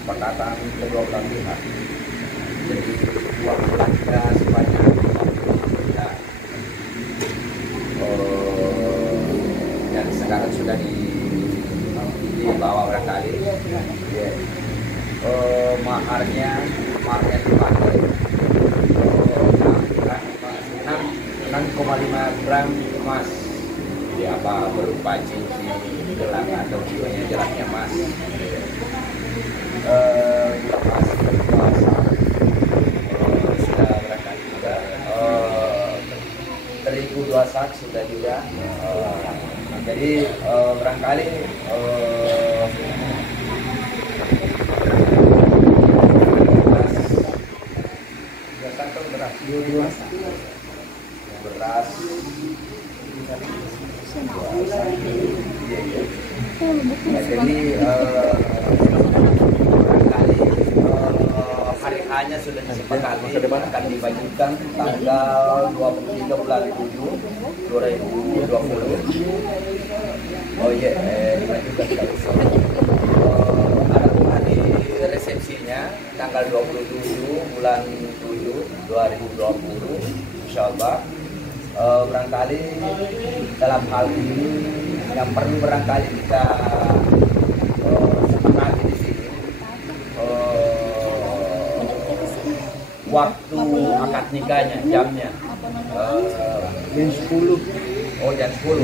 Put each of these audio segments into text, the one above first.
kesepakatan kedua belah pihak. Jadi uang belanja sebanyak 50 juta. Dan sekarang sudah dibawa barangkali. Maharnya dipakai 6,5 gram emas. Jadi apa berupa cincin, gelang atau kilonya geraknya emas. Emas berkuasa sudah barangkali juga. Terigu 2 sak sudah juga. Jadi barangkali beras jadi hari hanya sudah disepakati akan dibagikan tanggal 23 bulan 7 2020. Oh iya, dibagikan ada hari resepsinya tanggal 27 bulan 7 2020 insyaallah. Barangkali dalam hal ini yang perlu barangkali kita sepakati di sini waktu akad nikahnya, jamnya jam 10. Oh, jam 10.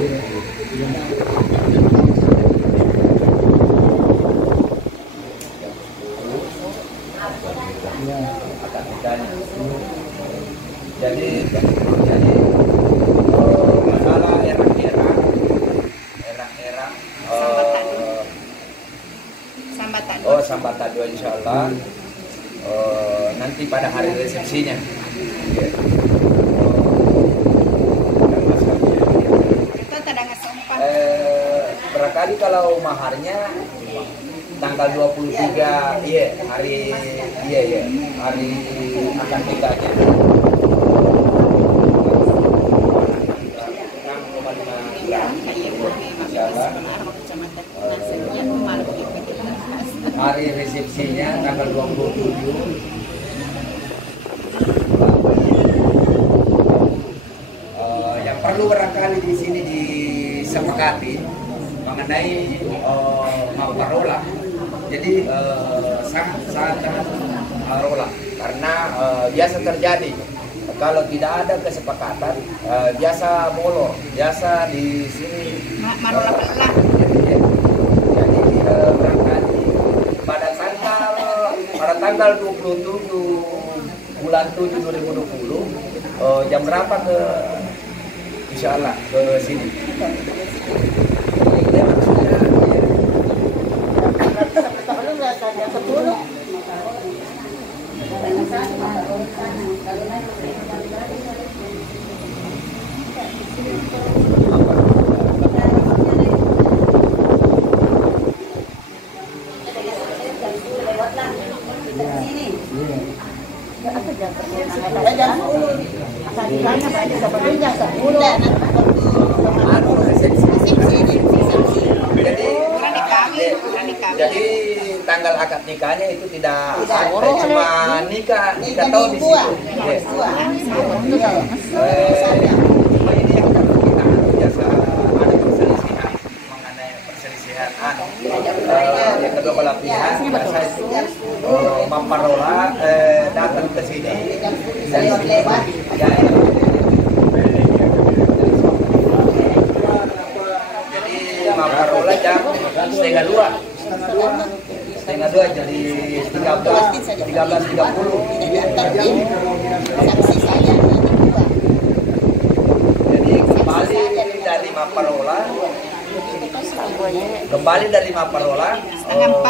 Akad nikahnya. Jadi masalah erang-erang sambatan dua insyaallah nanti pada hari resepsinya. Barangkali kalau maharnya tanggal 23 hari akad nikahnya 6,5 gram insyaallah. Hari resepsinya tanggal 27. Yang perlu barangkali di sini disepakati mengenai mau parola. Jadi sangat parola karena biasa terjadi kalau tidak ada kesepakatan biasa molor, biasa di sini marola pelan. Jadi barangkali pada tanggal 27 bulan 7 2020 jam berapa ke insyaallah ke sini. Jadi tanggal akad nikahnya itu tidak cuma nikah tahu di situ. Ini yang kita biasa ada perselisihan mengenai perselisihan yang kedua belah pihak biasa itu memperolah datang ke sini dari sini. Jadi memperolah jam setengah dua jadi 13.30. Jadi kembali dari Maparola setengah 4.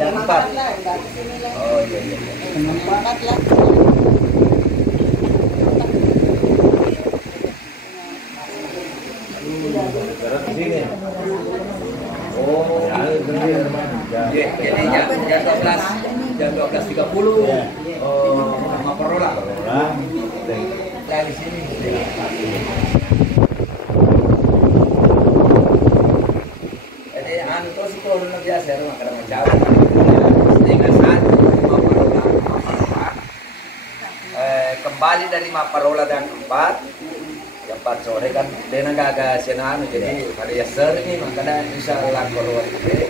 jam 4. Oh iya. Setengah 4 lah. Oh, jadi jam 12.30 Maparola. Dari sini. Jadi terus itu biasa rumah kadang jauh. balik dari Maparola dan 4 jam 4 sore kan dia agak senang jadi pada ya sering nih makanya insya Allah keluar itu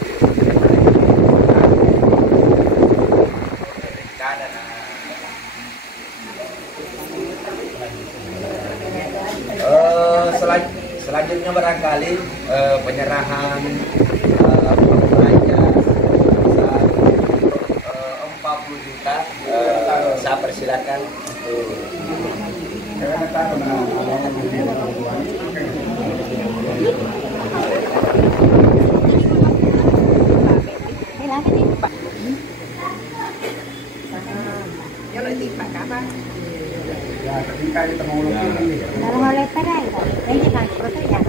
selanjutnya barangkali penyerahan belanja 40 juta saya persilakan. Kalau mau lepas dah, ini kan foto ya.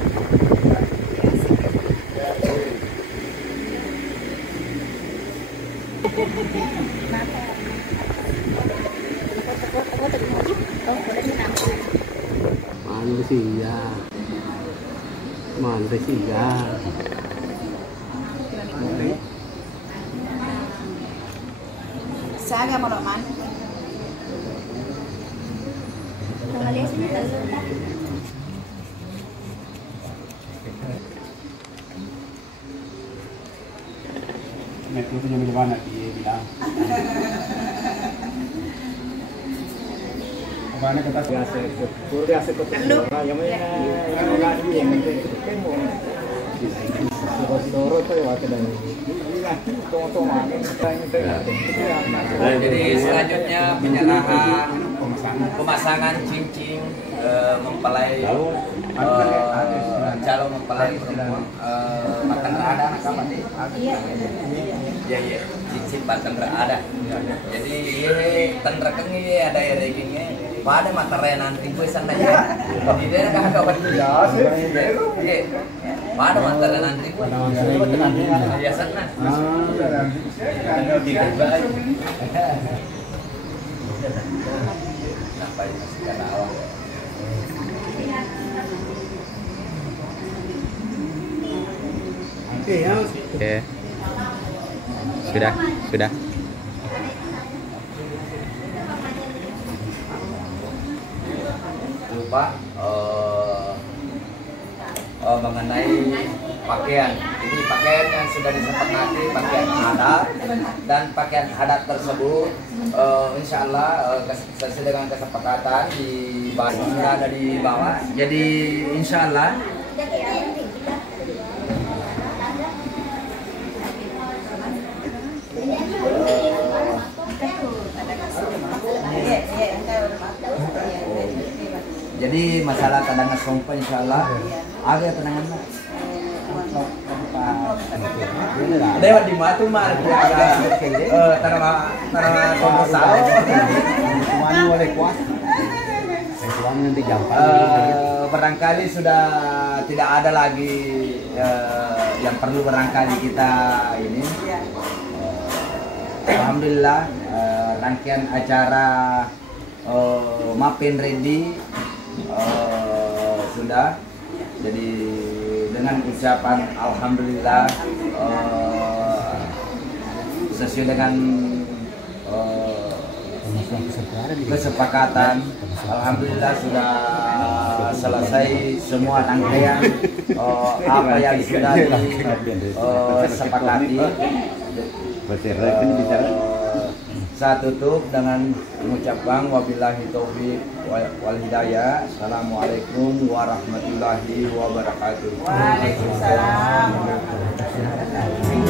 Manusia. Saga mau man. Itu punya mana dia bilang. Mana kata biasa ikut. Perlu. Yang lagi yang ketemu. Jadi selanjutnya penyerahan pemasangan cincin mempelai calon mempelai perempuan Batang ada anak apa nih? Iya cincin Batang ada. Jadi tanda kengi ada ya rekennya. Pada materai nanti gue sana ya. Di daerah kakak bertiga. Iya. Pada materai nanti gue. Ya sana. Sampai masih kena awal. Oke. Sudah. Lupa mengenai pakaian. Jadi pakaian yang sudah disepakati pakaian adat dan pakaian adat tersebut insya Allah sesuai dengan kesepakatan di sudah ada di bawah. Jadi insya Allah jadi masalah cadangan sompa insya Allah ada tenangan lah. Lewat di matu mah tanah tombol sawo. Semuanya boleh kuas. Semuanya nanti gampang. Barangkali sudah tidak ada lagi yang perlu barangkali kita ini. Alhamdulillah rangkaian acara Mapin ready sudah. Jadi dengan ucapan alhamdulillah sesuai dengan kesepakatan alhamdulillah sudah selesai semua rangkaian apa yang sudah disepakati. Saya tutup dengan mengucapkan wabillahi taufiq wal hidayah. Assalamualaikum warahmatullahi wabarakatuh. Waalaikumsalam warahmatullahi wabarakatuh.